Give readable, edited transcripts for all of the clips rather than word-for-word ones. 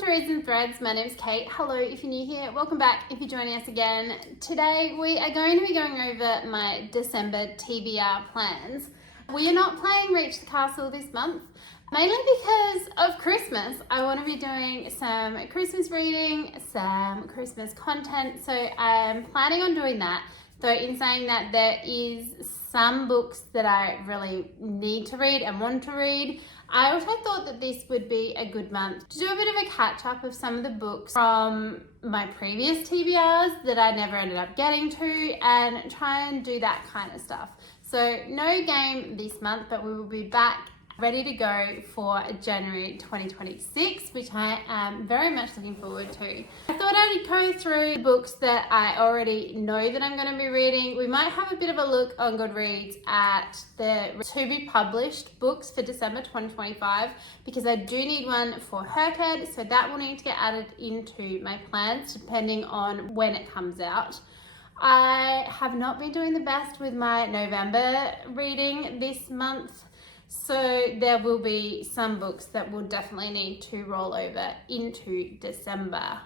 to Reads and Threads. My name's Kate. Hello if you're new here. Welcome back if you're joining us again. Today we are going to be going over my December TBR plans. We are not playing Reach the Castle this month, mainly because of Christmas. I want to be doing some Christmas reading, some Christmas content, so I'm planning on doing that. Though in saying that, there is some books that I really need to read and want to read. I also thought that this would be a good month to do a bit of a catch up of some of the books from my previous TBRs that I never ended up getting to, and try and do that kind of stuff. So no game this month, but we will be back ready to go for January 2026, which I am very much looking forward to. I thought I would go through the books that I already know that I'm going to be reading. We might have a bit of a look on Goodreads at the to be published books for December 2025, because I do need one for Herkhead, so that will need to get added into my plans depending on when it comes out. I have not been doing the best with my November reading this month, so there will be some books that will definitely need to roll over into December.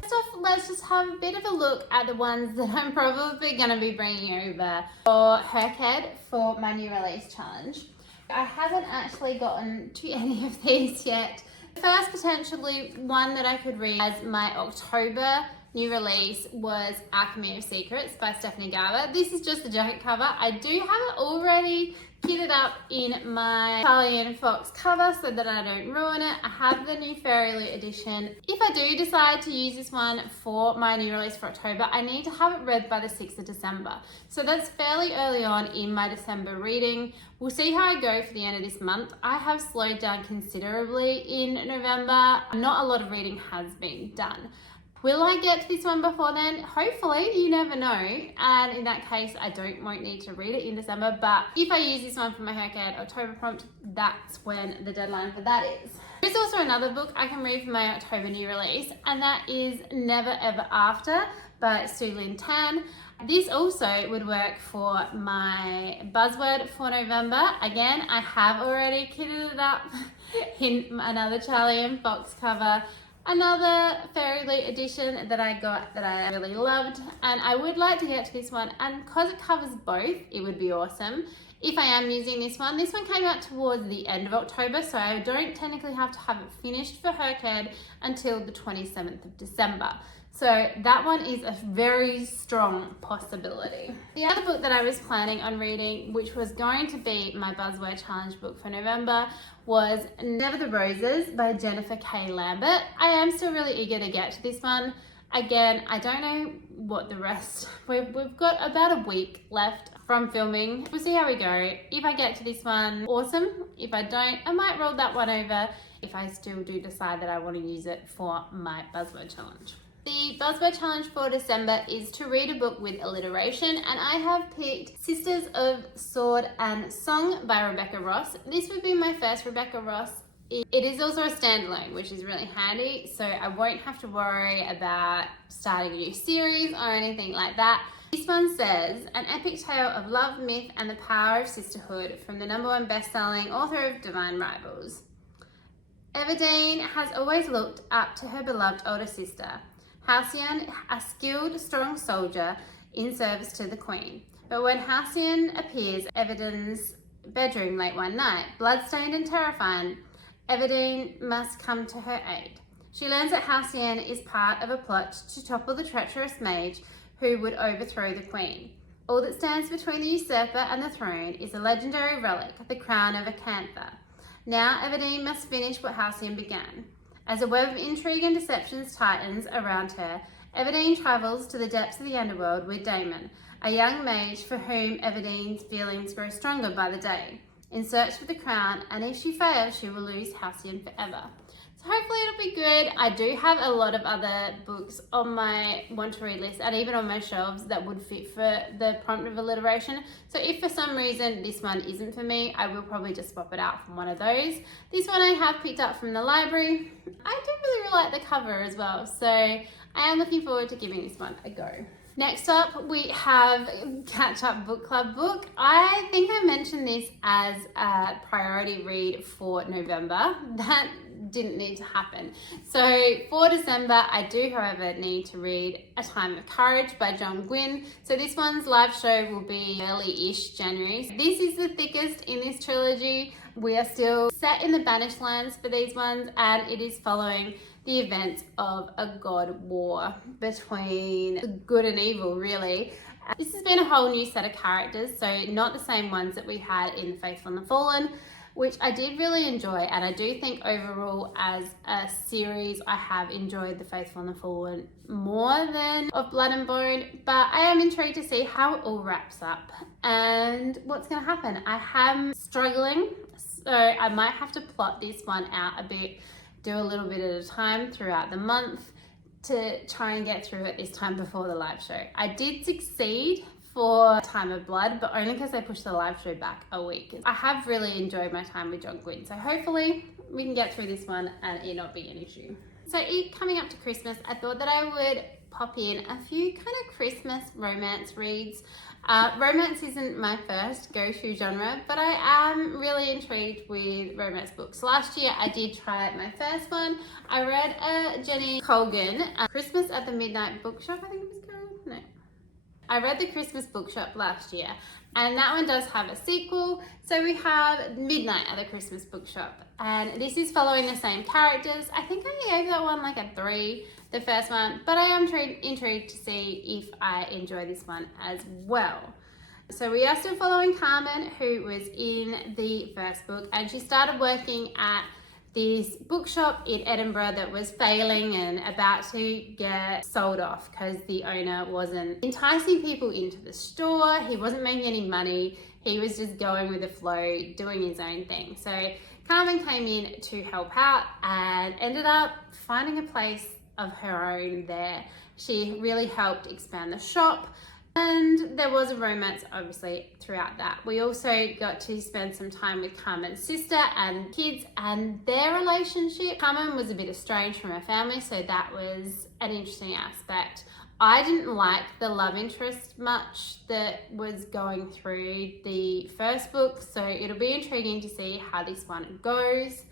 First off, let's just have a bit of a look at the ones that I'm probably going to be bringing over for Herkhead for my new release challenge. I haven't actually gotten to any of these yet. The first potentially one that I could read as my October new release was Alchemy of Secrets by Stephanie Garber. This is just the jacket cover. I do have it already kitted up in my Charlie and Fox cover so that I don't ruin it. I have the new Fairy Loot edition. If I do decide to use this one for my new release for October, I need to have it read by the 6th of December. So that's fairly early on in my December reading. We'll see how I go for the end of this month. I have slowed down considerably in November. Not a lot of reading has been done. Will I get to this one before then? Hopefully, you never know. And in that case, I won't need to read it in December. But if I use this one for my Herkhead October prompt, that's when the deadline for that is. There's also another book I can read for my October new release, and that is Never Ever After by Sue Lynn Tan. This also would work for my buzzword for November. Again, I have already kitted it up in another Charlie and Fox cover. Another Fairy Loot edition that I got that I really loved, and I would like to get to this one, and because it covers both, it would be awesome if I am using this one. This one came out towards the end of October, so I don't technically have to have it finished for Herkhead until the 27th of December. So that one is a very strong possibility. The other book that I was planning on reading, which was going to be my Buzzword Challenge book for November, was Never the Roses by Jennifer K. Lambert. I am still really eager to get to this one. Again, I don't know what the rest... We've got about a week left from filming. We'll see how we go. If I get to this one, awesome. If I don't, I might roll that one over if I still do decide that I want to use it for my Buzzword Challenge. The Buzzword Challenge for December is to read a book with alliteration, and I have picked Sisters of Sword and Song by Rebecca Ross. This would be my first Rebecca Ross. It is also a standalone, which is really handy, so I won't have to worry about starting a new series or anything like that. This one says, an epic tale of love, myth, and the power of sisterhood from the #1 best-selling author of Divine Rivals. Everdeen has always looked up to her beloved older sister, Halcyon, a skilled, strong soldier in service to the Queen. But when Halcyon appears at Everdeen's bedroom late one night, bloodstained and terrifying, Everdeen must come to her aid. She learns that Halcyon is part of a plot to topple the treacherous mage who would overthrow the Queen. All that stands between the usurper and the throne is a legendary relic, the crown of Acantha. Now Everdeen must finish what Halcyon began. As a web of intrigue and deceptions tightens around her, Everdeen travels to the depths of the underworld with Damon, a young mage for whom Everdeen's feelings grow stronger by the day, in search for the crown, and if she fails, she will lose Halcyon forever. So hopefully it'll be good. I do have a lot of other books on my want to read list and even on my shelves that would fit for the prompt of alliteration. So if for some reason this one isn't for me, I will probably just swap it out from one of those. This one I have picked up from the library. I do really like the cover as well, so I am looking forward to giving this one a go. Next up, we have Catch Up Book Club book. I think I mentioned this as a priority read for November. That didn't need to happen. So for December, I do, however, need to read A Time of Courage by John Gwynne. So this one's live show will be early-ish January. This is the thickest in this trilogy. We are still set in the Banished Lands for these ones, and it is following the events of a god war between good and evil, really. This has been a whole new set of characters, so not the same ones that we had in The Faithful and the Fallen, which I did really enjoy, and I do think overall as a series I have enjoyed The Faithful and the Fallen more than Of Blood and Bone, but I am intrigued to see how it all wraps up and what's going to happen. I am struggling, so I might have to plot this one out a bit, do a little bit at a time throughout the month to try and get through it this time before the live show. I did succeed for Time of Blood, but only because they pushed the live show back a week. I have really enjoyed my time with John Gwynne, so hopefully we can get through this one and it not be an issue. So coming up to Christmas, I thought that I would pop in a few kind of Christmas romance reads. Romance isn't my first go-to genre, but I am really intrigued with romance books. Last year I did try my first one. I read Jenny Colgan, Christmas at the Midnight Bookshop, I think it was called? No. I read The Christmas Bookshop last year, and that one does have a sequel. So we have Midnight at the Christmas Bookshop, and this is following the same characters. I think I gave that one like a 3, the first one, but I am intrigued to see if I enjoy this one as well. So we are still following Carmen, who was in the first book, and she started working at this bookshop in Edinburgh that was failing and about to get sold off because the owner wasn't enticing people into the store. He wasn't making any money. He was just going with the flow, doing his own thing. So Carmen came in to help out and ended up finding a place of her own there. She really helped expand the shop, and there was a romance obviously throughout that. We also got to spend some time with Carmen's sister and kids and their relationship. Carmen was a bit estranged from her family, so that was an interesting aspect. I didn't like the love interest much that was going through the first book, so it'll be intriguing to see how this one goes.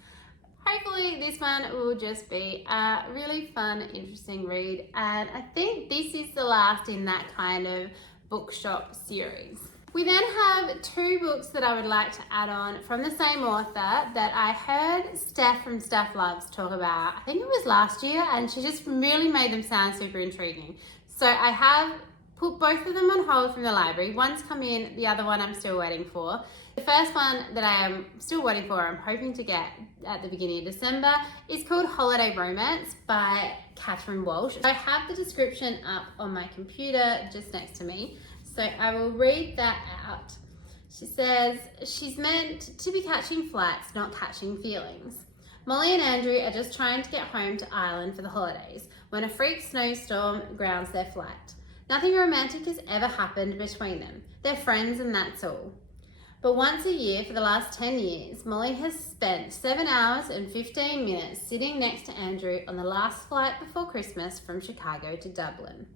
Hopefully this one will just be a really fun, interesting read, and I think this is the last in that kind of bookshop series. We then have 2 books that I would like to add on from the same author that I heard Steph from Steph Loves talk about, I think it was last year, and she just really made them sound super intriguing. So I have put both of them on hold from the library. One's come in, the other one I'm still waiting for. The first one that I am still waiting for, I'm hoping to get at the beginning of December, is called Holiday Romance by Catherine Walsh. I have the description up on my computer just next to me, so I will read that out. She says, she's meant to be catching flights, not catching feelings. Molly and Andrew are just trying to get home to Ireland for the holidays when a freak snowstorm grounds their flight. Nothing romantic has ever happened between them. They're friends and that's all. But once a year for the last 10 years, Molly has spent 7 hours and 15 minutes sitting next to Andrew on the last flight before Christmas from Chicago to Dublin,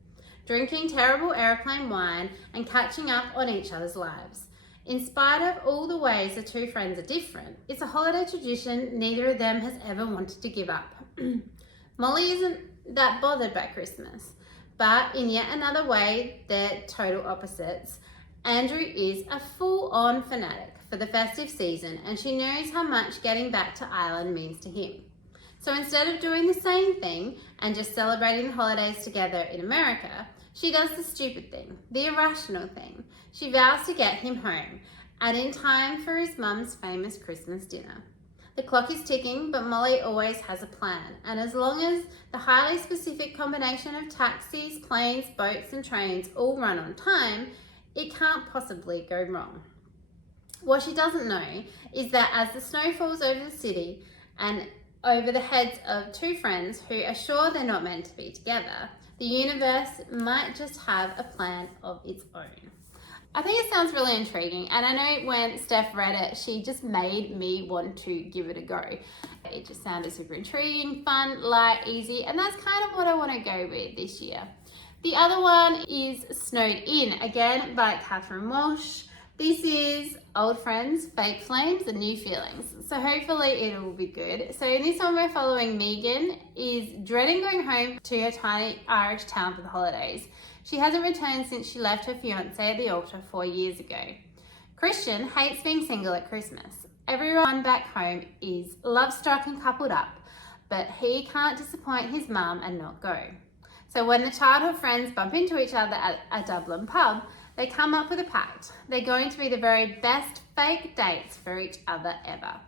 drinking terrible airplane wine and catching up on each other's lives. In spite of all the ways the 2 friends are different, it's a holiday tradition neither of them has ever wanted to give up. Molly isn't that bothered by Christmas, but in yet another way, they're total opposites. Andrew is a full-on fanatic for the festive season, and she knows how much getting back to Ireland means to him. So instead of doing the same thing and just celebrating the holidays together in America, she does the stupid thing, the irrational thing. She vows to get him home, and in time for his mum's famous Christmas dinner. The clock is ticking, but Molly always has a plan, and as long as the highly specific combination of taxis, planes, boats, and trains all run on time, it can't possibly go wrong. What she doesn't know is that as the snow falls over the city and over the heads of 2 friends who are sure they're not meant to be together, the universe might just have a plan of its own. I think it sounds really intriguing, and I know when Steph read it, she just made me want to give it a go. It just sounded super intriguing, fun, light, easy, and that's kind of what I want to go with this year. The other one is Snowed In, again by Catherine Walsh. This is Old Friends, Fake Flames and New Feelings. So hopefully it will be good. So in this one we're following Megan is dreading going home to her tiny Irish town for the holidays. She hasn't returned since she left her fiancé at the altar 4 years ago. Christian hates being single at Christmas. Everyone back home is love-struck and coupled up, but he can't disappoint his mum and not go. So when the childhood friends bump into each other at a Dublin pub, they come up with a pact. They're going to be the very best fake dates for each other ever.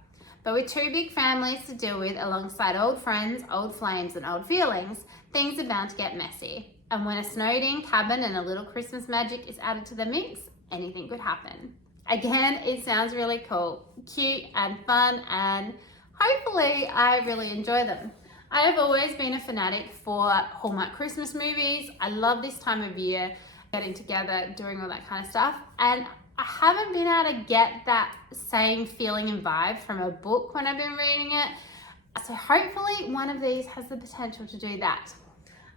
But with two big families to deal with alongside old friends, old flames and old feelings, things are bound to get messy. And when a snowed-in cabin and a little Christmas magic is added to the mix, anything could happen. Again, it sounds really cool, cute and fun, and hopefully I really enjoy them. I have always been a fanatic for Hallmark Christmas movies. I love this time of year, getting together, doing all that kind of stuff. And I haven't been able to get that same feeling and vibe from a book when I've been reading it. So hopefully one of these has the potential to do that.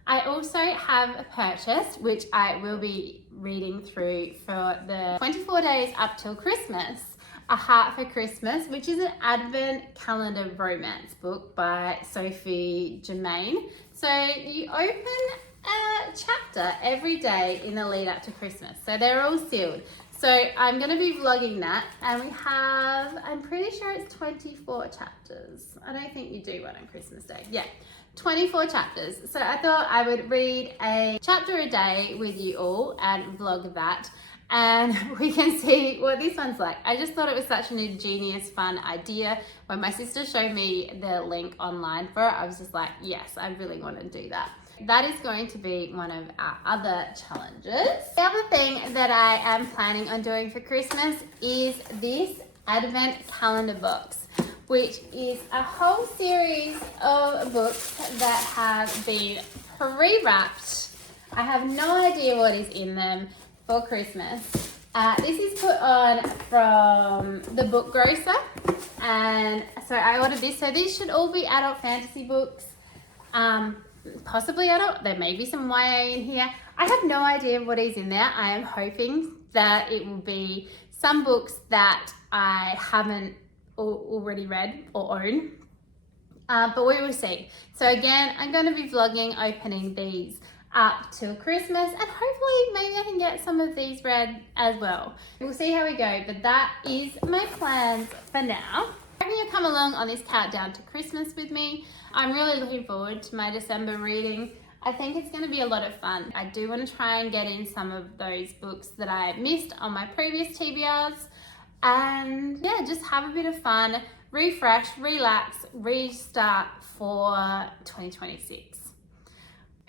I also have purchased, which I will be reading through for the 24 days up till Christmas, A Heart for Christmas, which is an advent calendar romance book by Sophie Germain. So you open a chapter every day in the lead up to Christmas. So they're all sealed. So I'm going to be vlogging that, and we have, I'm pretty sure it's 24 chapters. I don't think you do one on Christmas Day. Yeah, 24 chapters. So I thought I would read a chapter a day with you all and vlog that, and we can see what this one's like. I just thought it was such an ingenious, fun idea. When my sister showed me the link online for it, I was just like, yes, I really want to do that. That is going to be one of our other challenges. The other thing that I am planning on doing for Christmas is this advent calendar box, which is a whole series of books that have been pre-wrapped. I have no idea what is in them for Christmas. This is put on from the Book Grocer, and so I ordered this. So these should all be adult fantasy books. Possibly adult, there may be some YA in here. I have no idea what is in there. I am hoping that it will be some books that I haven't already read or own, but we will see. So again, I'm going to be vlogging opening these up till Christmas, and hopefully maybe I can get some of these read as well. We'll see how we go, but that is my plans for now. I hope you come along on this countdown to Christmas with me. I'm really looking forward to my December reading. I think it's going to be a lot of fun. I do want to try and get in some of those books that I missed on my previous TBRs, and yeah, just have a bit of fun, refresh, relax, restart for 2026.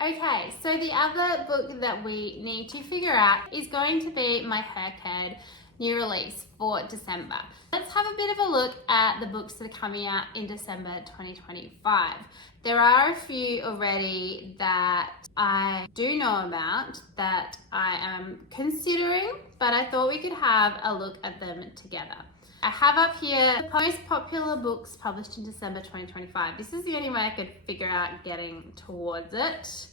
Okay, so the other book that we need to figure out is going to be my Herkhead new release for December. Let's have a bit of a look at the books that are coming out in December 2025. There are a few already that I do know about that I am considering, but I thought we could have a look at them together. I have up here the most popular books published in December 2025. This is the only way I could figure out getting towards it.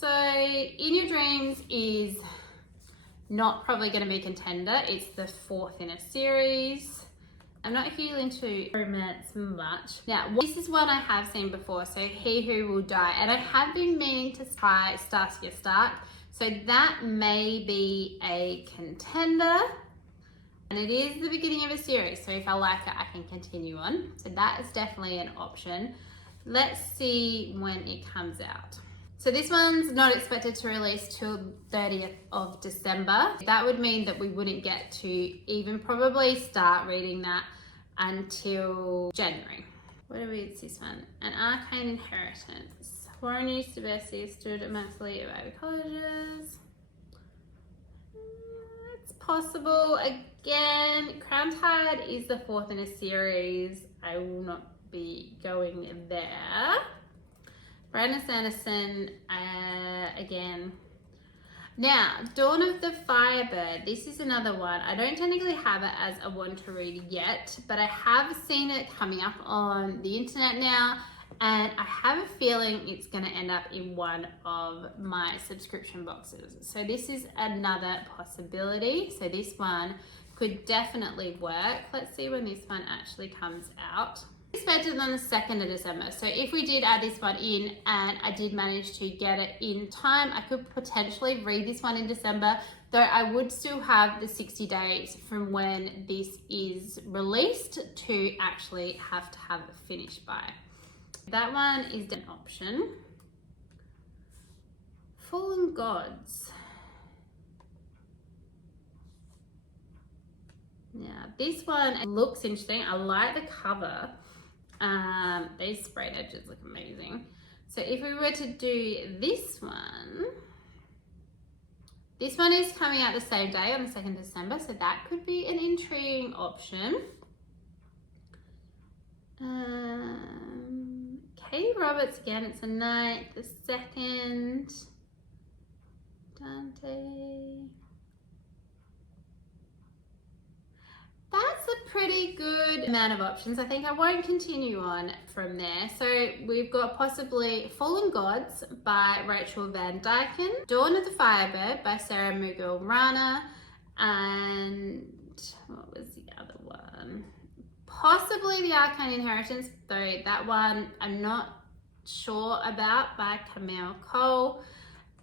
So In Your Dreams is not probably going to be a contender. It's the fourth in a series. I'm not huge into romance much. Now, this is one I have seen before, so He Who Will Die. And I have been meaning to try Starsky Stark, so that may be a contender. And it is the beginning of a series, so if I like it, I can continue on. So that is definitely an option. Let's see when it comes out. So this one's not expected to release till 30th of December. That would mean that we wouldn't get to even probably start reading that until January. What is this one? An Arcane Inheritance. Warren used to be a student at Maxley of Ivy Colleges. It's possible. Again, Crown Tide is the fourth in a series. I will not be going there. Brandon Sanderson, again. Now, Dawn of the Firebird. This is another one. I don't technically have it as a one to read yet, but I have seen it coming up on the internet now, and I have a feeling it's going to end up in one of my subscription boxes. So this is another possibility. So this one could definitely work. Let's see when this one actually comes out. It's better than the 2nd of December. So if we did add this one in and I did manage to get it in time, I could potentially read this one in December, though I would still have the 60 days from when this is released to actually have it finished by. That one is an option. Fallen Gods. Yeah, this one looks interesting. I like the cover. These sprayed edges look amazing. So if we were to do this one is coming out the same day on the 2nd of December, so that could be an intriguing option. Katie Roberts again, it's the 9th, the 2nd, Dante. That's a pretty good amount of options. I think I won't continue on from there. So we've got possibly Fallen Gods by Rachel Van Dyken, Dawn of the Firebird by Sarah Mughal Rana, and what was the other one? Possibly The Arcane Inheritance, though that one I'm not sure about, by Camille Cole.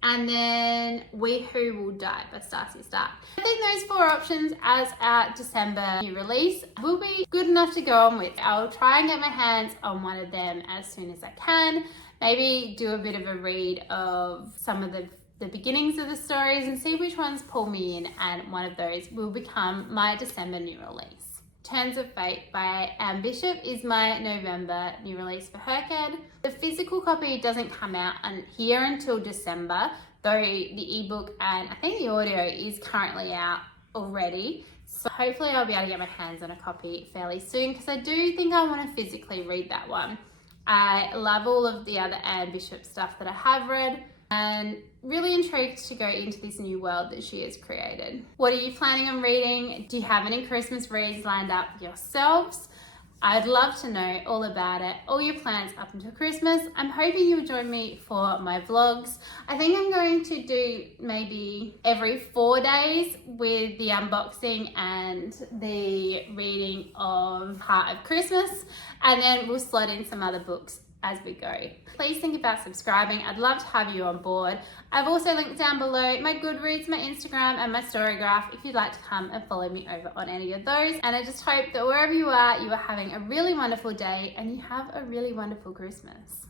And then We Who Will Die by Stacey Stark. I think those 4 options as our December new release will be good enough to go on with. I'll try and get my hands on one of them as soon as I can. Maybe do a bit of a read of some of the beginnings of the stories and see which ones pull me in, and one of those will become my December new release. Turns of Fate by Anne Bishop is my November new release for her kid. The physical copy doesn't come out here until December, though the ebook and I think the audio is currently out already. So hopefully I'll be able to get my hands on a copy fairly soon, because I do think I want to physically read that one. I love all of the other Anne Bishop stuff that I have read, and really intrigued to go into this new world that she has created. What are you planning on reading? Do you have any Christmas reads lined up yourselves? I'd love to know all about it, all your plans up until Christmas. I'm hoping you'll join me for my vlogs. I think I'm going to do maybe every 4 days with the unboxing and the reading of Heart of Christmas, and then we'll slot in some other books as we go. Please think about subscribing. I'd love to have you on board. I've also linked down below my Goodreads, my Instagram, and my Storygraph if you'd like to come and follow me over on any of those. And I just hope that wherever you are having a really wonderful day and you have a really wonderful Christmas.